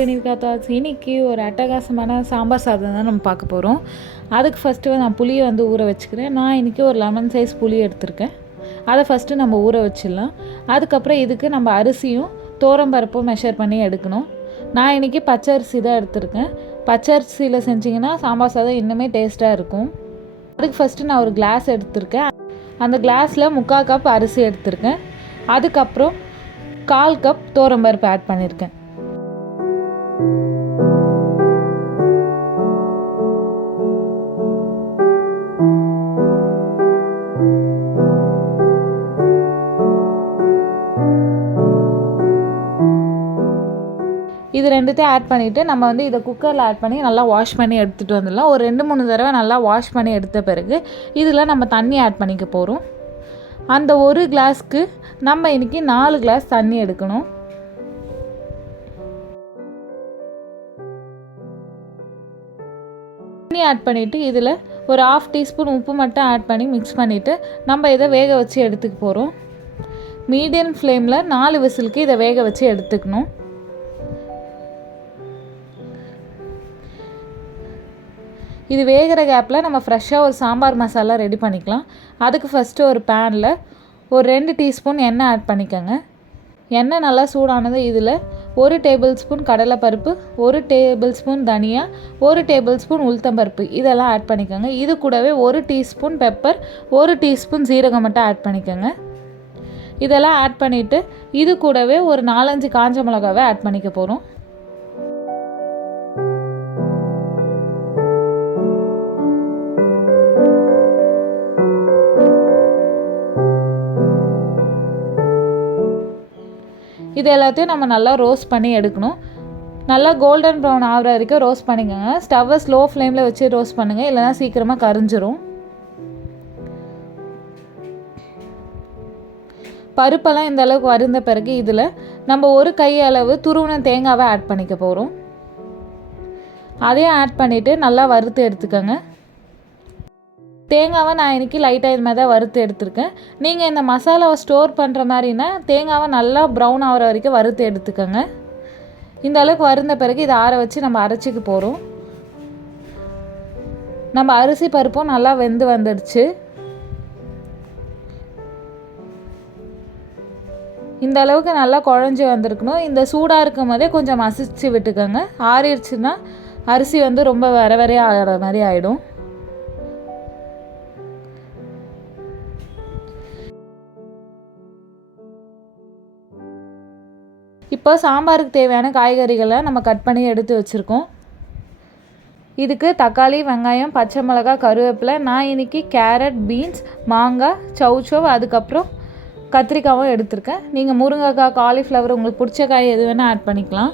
To நிவிகா thoughts. இன்றைக்கி ஒரு அட்டகாசமான சாம்பார் சாதம் தான் நம்ம பார்க்க போகிறோம். அதுக்கு ஃபஸ்ட்டு நான் புளியை வந்து ஊற வச்சுக்கிறேன். நான் இன்றைக்கி ஒரு லெமன் சைஸ் புளி எடுத்திருக்கேன். அதை ஃபஸ்ட்டு நம்ம ஊற வச்சிடலாம். அதுக்கப்புறம் இதுக்கு நம்ம அரிசியும் தோரம்பருப்பும் மெஷர் பண்ணி எடுக்கணும். நான் இன்றைக்கி பச்சை அரிசி தான் எடுத்திருக்கேன். பச்சை அரிசியில் செஞ்சிங்கன்னா சாம்பார் சாதம் இன்னுமே டேஸ்ட்டாக இருக்கும். அதுக்கு ஃபஸ்ட்டு நான் ஒரு கிளாஸ் எடுத்திருக்கேன். அந்த கிளாஸில் 3/4 கப் அரிசி எடுத்திருக்கேன். அதுக்கப்புறம் 1/4 கப் தோரம்பருப்பு ஆட் பண்ணியிருக்கேன். இது ரெண்டுத்தையும் ஆட் பண்ணிவிட்டு நம்ம வந்து இதை குக்கரில் ஆட் பண்ணி நல்லா வாஷ் பண்ணி எடுத்துகிட்டு வந்துடலாம். ஒரு 2-3 தடவை நல்லா வாஷ் பண்ணி எடுத்த பிறகு இதில் நம்ம தண்ணி ஆட் பண்ணிக்க போகிறோம். அந்த ஒரு கிளாஸ்க்கு நம்ம இன்றைக்கி 4 கிளாஸ் தண்ணி எடுக்கணும். தண்ணி ஆட் பண்ணிவிட்டு இதில் ஒரு 1/2 டீஸ்பூன் உப்பு மட்டும் ஆட் பண்ணி மிக்ஸ் பண்ணிவிட்டு நம்ம இதை வேக வச்சு எடுத்துக்க போகிறோம். மீடியம் ஃப்ளேமில் 4 விசிலுக்கு இதை வேக வச்சு எடுத்துக்கணும். இது வேகிற கேப்பில் நம்ம ஃப்ரெஷ்ஷாக ஒரு சாம்பார் மசாலா ரெடி பண்ணிக்கலாம். அதுக்கு ஃபஸ்ட்டு ஒரு பேனில் ஒரு 2 டீஸ்பூன் எண்ணெய் ஆட் பண்ணிக்கோங்க. எண்ணெய் நல்லா சூடானது இதில் 1 டேபிள் ஸ்பூன் கடலைப்பருப்பு, 1 டேபிள் ஸ்பூன் தனியா, 1 டேபிள் ஸ்பூன் உளுத்தம்பருப்பு இதெல்லாம் ஆட் பண்ணிக்கோங்க. இது கூடவே 1 டீஸ்பூன் பெப்பர், 1 டீஸ்பூன் சீரகம் மட்டும் ஆட் பண்ணிக்கோங்க. இதெல்லாம் ஆட் பண்ணிவிட்டு இது கூடவே ஒரு 4-5 காஞ்ச மிளகாவை ஆட் பண்ணிக்க போகிறோம். இது எல்லாத்தையும் நம்ம நல்லா ரோஸ்ட் பண்ணி எடுக்கணும். நல்லா கோல்டன் ப்ரௌன் ஆகிற வரைக்கும் ரோஸ்ட் பண்ணிக்கோங்க. ஸ்டவ்வை ஸ்லோ ஃப்ளேமில் வச்சு ரோஸ்ட் பண்ணுங்கள், இல்லைனா சீக்கிரமாக கரிஞ்சிரும். பருப்பெல்லாம் இந்த அளவுக்கு வருந்த பிறகு இதில் நம்ம ஒரு கை அளவு துருவின தேங்காவை ஆட் பண்ணிக்க போகிறோம். அதையும் ஆட் பண்ணிவிட்டு நல்லா வறுத்து எடுத்துக்கோங்க. தேங்காவை நான் இன்றைக்கி லைட்டாக இது மாதிரி தான் வறுத்து எடுத்துருக்கேன். நீங்கள் இந்த மசாலாவை ஸ்டோர் பண்ணுற மாதிரினா தேங்காவை நல்லா ப்ரௌன் ஆகிற வரைக்கும் வறுத்து எடுத்துக்கோங்க. இந்த அளவுக்கு வறுந்த பிறகு இதை ஆற வச்சு நம்ம அரைச்சிக்க போகிறோம். நம்ம அரிசி பருப்பும் நல்லா வெந்து வந்துடுச்சு. இந்த அளவுக்கு நல்லா குழஞ்சி வந்திருக்கணும். இந்த சூடாக இருக்கும் போதே கொஞ்சம் மசிச்சு விட்டுக்கோங்க. ஆறிடுச்சுன்னா அரிசி வந்து ரொம்ப வர ஆகிற மாதிரி ஆகிடும். இப்போ சாம்பாருக்கு தேவையான காய்கறிகளை நம்ம கட் பண்ணி எடுத்து வச்சுருக்கோம். இதுக்கு தக்காளி, வெங்காயம், பச்சை மிளகாய், கருவேப்பிலை, நான் இன்றைக்கி கேரட், பீன்ஸ், மாங்காய், சௌச்சவ், அதுக்கப்புறம் கத்திரிக்காயும் எடுத்திருக்கேன். நீங்கள் முருங்கைக்காய், காலிஃப்ளவர் உங்களுக்கு பிடிச்ச காய் எது வேணால் ஆட் பண்ணிக்கலாம்.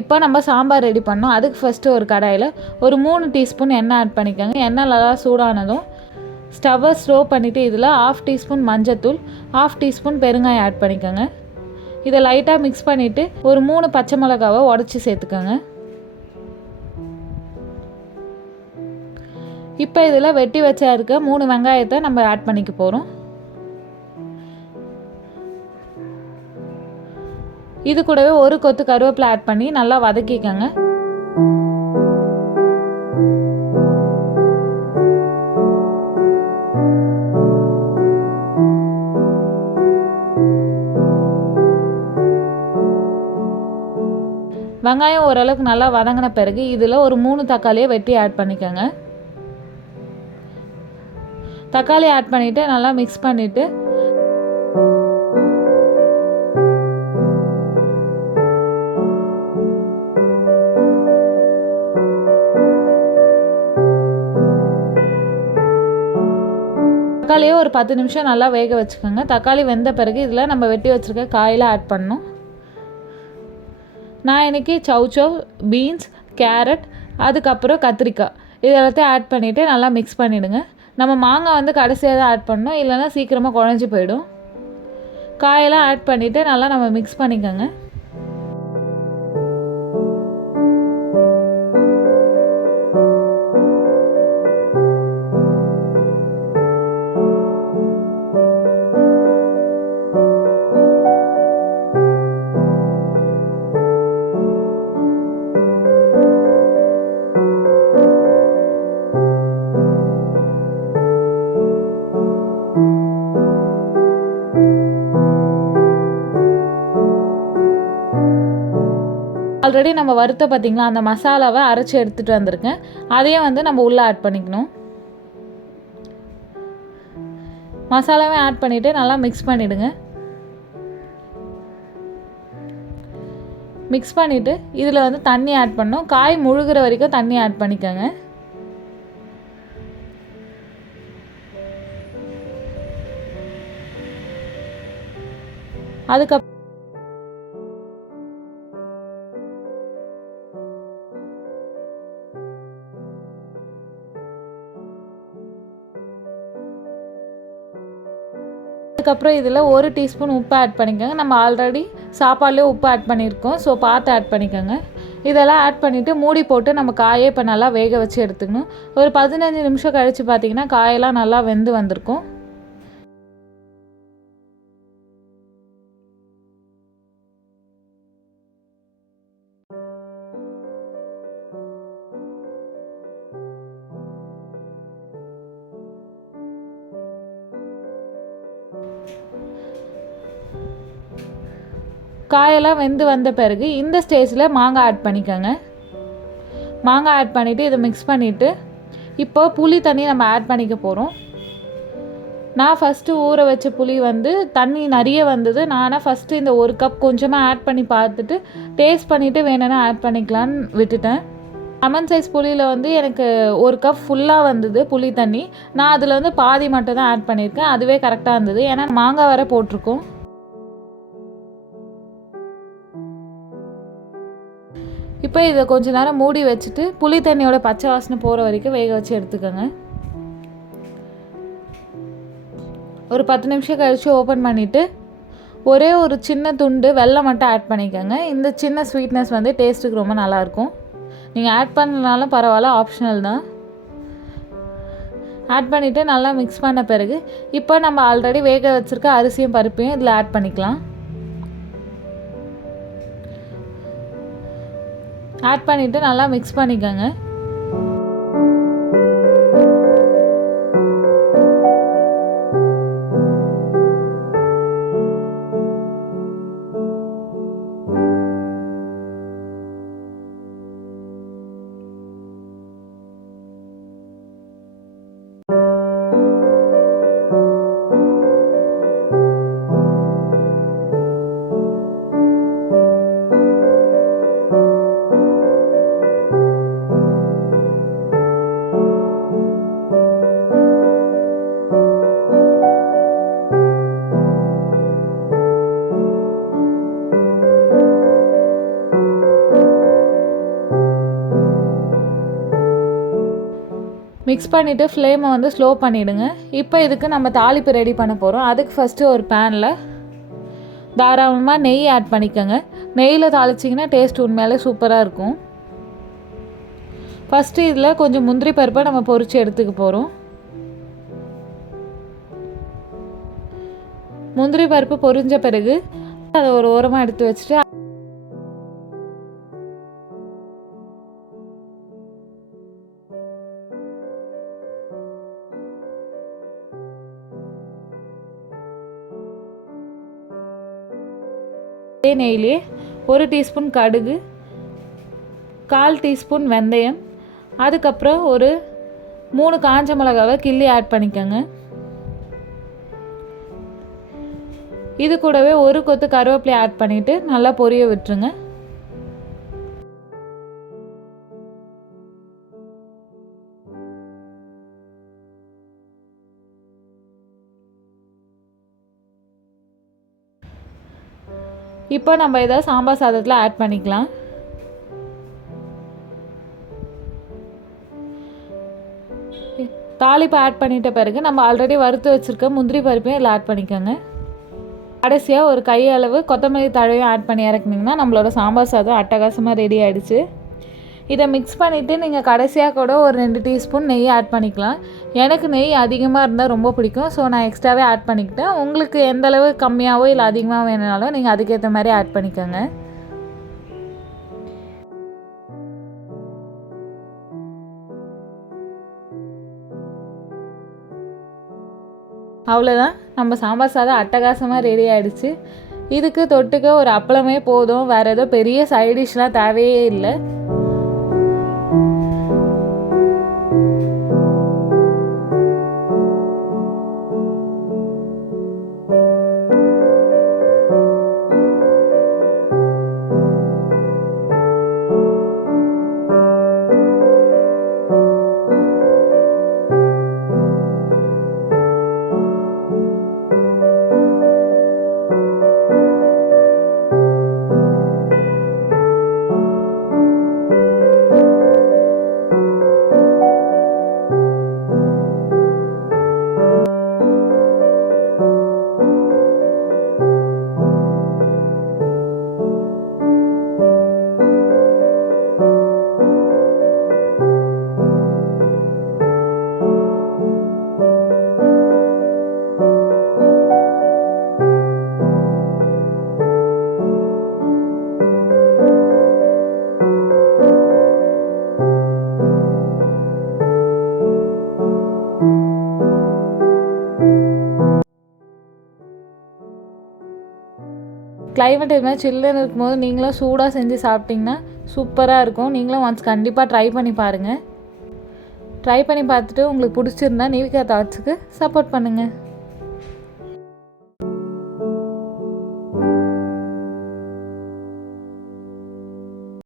இப்போ நம்ம சாம்பார் ரெடி பண்ணோம். அதுக்கு ஃபஸ்ட்டு ஒரு கடாயில் ஒரு 3 டீஸ்பூன் எண்ணெய் ஆட் பண்ணிக்கோங்க. எண்ணெய் நல்லா சூடானதும் ஸ்டவ்வை ஸ்லோ பண்ணிவிட்டு இதில் 1/2 டீஸ்பூன் மஞ்சத்தூள், 1/2 டீஸ்பூன் பெருங்காயம் ஆட் பண்ணிக்கோங்க. இதை லைட்டாக மிக்ஸ் பண்ணிவிட்டு ஒரு 3 பச்சை மிளகாவை உடச்சி சேர்த்துக்கோங்க. இப்போ இதில் வெட்டி வச்சா இருக்க 3 வெங்காயத்தை நம்ம ஆட் பண்ணிக்க போகிறோம். இது கூடவே ஒரு கொத்து கருவேப்பிலை ஆட் பண்ணி நல்லா வதக்கிக்கோங்க. வெங்காயம் ஓரளவுக்கு நல்லா வதங்கின பிறகு இதில் ஒரு 3 தக்காளியை வெட்டி ஆட் பண்ணிக்கோங்க. தக்காளி ஆட் பண்ணிவிட்டு நல்லா மிக்ஸ் பண்ணிவிட்டு தக்காளியை ஒரு 10 நிமிஷம் நல்லா வேக வச்சுக்கோங்க. தக்காளி வெந்த பிறகு இதில் நம்ம வெட்டி வச்சுருக்க காயெல்லாம் ஆட் பண்ணணும். நான் இன்றைக்கி சௌச்சவ், பீன்ஸ், கேரட், அதுக்கப்புறம் கத்திரிக்காய் இது எல்லாத்தையும் ஆட் பண்ணிவிட்டு நல்லா மிக்ஸ் பண்ணிவிடுங்க. நம்ம மாங்காய் வந்து கடைசியாக தான் ஆட் பண்ணணும், இல்லைன்னா சீக்கிரமாக குழஞ்சி போயிடும். காயெல்லாம் ஆட் பண்ணிவிட்டு நல்லா நம்ம மிக்ஸ் பண்ணிக்கோங்க. ஆல்ரெடி நம்ம வறுத்த பார்த்திங்களா அந்த மசாலாவை அரைச்சி எடுத்துகிட்டு வந்திருக்கேன். அதையும் வந்து நம்ம உள்ளே ஆட் பண்ணிக்கணும். மசாலாவே ஆட் பண்ணிவிட்டு நல்லா மிக்ஸ் பண்ணிவிடுங்க. மிக்ஸ் பண்ணிவிட்டு இதில் வந்து தண்ணி ஆட் பண்ணணும். காய் முழுகிற வரைக்கும் தண்ணி ஆட் பண்ணிக்கோங்க. அதுக்கப்புறம் இதில் 1 டீஸ்பூன் உப்பு ஆட் பண்ணிக்கோங்க. நம்ம ஆல்ரெடி சாப்பாடுலேயே உப்பு ஆட் பண்ணியிருக்கோம், ஸோ பார்த்து ஆட் பண்ணிக்கோங்க. இதெல்லாம் ஆட் பண்ணிவிட்டு மூடி போட்டு நம்ம காயை இப்போ நல்லா வேக வச்சு எடுத்துக்கணும். ஒரு 15 நிமிஷம் கழித்து பார்த்திங்கன்னா காயெல்லாம் நல்லா வெந்து வந்திருக்கும். காயெல்லாம் வெந்து வந்த பிறகு இந்த ஸ்டேஜில் மாங்காய் ஆட் பண்ணிக்கோங்க. மாங்காய் ஆட் பண்ணிவிட்டு இதை மிக்ஸ் பண்ணிவிட்டு இப்போ புளி தண்ணி நம்ம ஆட் பண்ணிக்க போகிறோம். நான் ஃபஸ்ட்டு ஊற வச்ச புளி வந்து தண்ணி நிறைய வந்தது. நானாக ஃபஸ்ட்டு இந்த 1 கப் கொஞ்சமாக ஆட் பண்ணி பார்த்துட்டு டேஸ்ட் பண்ணிவிட்டு வேணும்னா ஆட் பண்ணிக்கலான்னு விட்டுட்டேன். லெமன் சைஸ் புளியில் வந்து எனக்கு 1 கப் ஃபுல்லாக வந்தது புளி தண்ணி. நான் அதில் வந்து பாதி மட்டும் தான் ஆட் பண்ணியிருக்கேன். அதுவே கரெக்டாக இருந்தது, ஏன்னா மாங்காய் வர போட்டிருக்கோம். இப்போ இதை கொஞ்ச நேரம் மூடி வச்சுட்டு புளி தண்ணியோட பச்சை வாசனை போகிற வரைக்கும் வேக வச்சு எடுத்துக்கோங்க. ஒரு 10 நிமிஷம் கழித்து ஓப்பன் பண்ணிவிட்டு ஒரே ஒரு சின்ன துண்டு வெல்லம் மட்டும் ஆட் பண்ணிக்கோங்க. இந்த சின்ன ஸ்வீட்னஸ் வந்து டேஸ்ட்டுக்கு ரொம்ப நல்லாயிருக்கும். நீங்கள் ஆட் பண்ணலனாலும் பரவாயில்ல, ஆப்ஷனல் தான். ஆட் பண்ணிவிட்டு நல்லா மிக்ஸ் பண்ண பிறகு இப்போ நம்ம ஆல்ரெடி வேக வச்சுருக்க அரிசியும் பருப்பையும் இதில் ஆட் பண்ணிக்கலாம். ஆட் பண்ணிவிட்டு நல்லா மிக்ஸ் பண்ணிக்கோங்க. மிக்ஸ் பண்ணிவிட்டு ஃப்ளேமை வந்து ஸ்லோ பண்ணிவிடுங்க. இப்போ இதுக்கு நம்ம தாளிப்பு ரெடி பண்ண போகிறோம். அதுக்கு ஃபஸ்ட்டு ஒரு பேனில் தாராளமாக நெய் ஆட் பண்ணிக்கோங்க. நெய்யில் தாளிச்சிங்கன்னா டேஸ்ட் உண்மையாலே சூப்பராக இருக்கும். ஃபஸ்ட்டு இதில் கொஞ்சம் முந்திரி பருப்பை நம்ம பொரித்து எடுத்துக்க போகிறோம். முந்திரி பருப்பு பொரிஞ்ச பிறகு அதை ஒரு ஓரமாக எடுத்து வச்சுட்டு நெய்யிலே 1 டீஸ்பூன் கடுகு, 1/4 டீஸ்பூன் வெந்தயம், அதுக்கப்புறம் ஒரு 3 காஞ்ச மிளகாவை கிள்ளி ஆட் பண்ணிக்கோங்க. இது கூடவே ஒரு கொத்து கருவேப்பிலை ஆட் பண்ணிவிட்டு நல்லா பொரிய விட்டுருங்க. இப்போ நம்ம இதை சாம்பார் சாதத்தில் ஆட் பண்ணிக்கலாம். தாளிப்பு ஆட் பண்ணிட்ட பிறகு நம்ம ஆல்ரெடி வறுத்து வச்சுருக்க முந்திரி பருப்பையும் இதில் ஆட் பண்ணிக்கோங்க. கடைசியாக ஒரு கையளவு கொத்தமல்லி தழையும் ஆட் பண்ணி இறக்குனிங்கன்னா நம்மளோட சாம்பார் சாதம் அட்டகாசமாக ரெடி ஆகிடுச்சு. இதை மிக்ஸ் பண்ணிவிட்டு நீங்கள் கடைசியாக கூட ஒரு 2 டீஸ்பூன் நெய் ஆட் பண்ணிக்கலாம். எனக்கு நெய் அதிகமாக இருந்தால் ரொம்ப பிடிக்கும், ஸோ நான் எக்ஸ்ட்ராவே ஆட் பண்ணிக்கிட்டேன். உங்களுக்கு எந்தளவு கம்மியாகவோ இல்லை அதிகமாக வேணுனாலும் நீங்கள் அதுக்கேற்ற மாதிரி ஆட் பண்ணிக்கோங்க. அவ்வளோதான், நம்ம சாம்பார் சாதம் அட்டகாசமாக ரெடி ஆகிடுச்சு. இதுக்கு தொட்டுக்க ஒரு அப்பளமே போதும், வேறு ஏதோ பெரிய சைட் டிஷ்லாம் தேவையே இல்லை. கிளைமேட் இது மாதிரி சில்லுன்னு இருக்கும்போது நீங்களும் சூடாக செஞ்சு சாப்பிட்டிங்கன்னா சூப்பராக இருக்கும். நீங்களும் ஒன்ஸ் கண்டிப்பாக ட்ரை பண்ணி பாருங்கள். ட்ரை பண்ணி பார்த்துட்டு உங்களுக்கு பிடிச்சிருந்தா நிவிகா தாட்ஸுக்கு சப்போர்ட் பண்ணுங்கள்.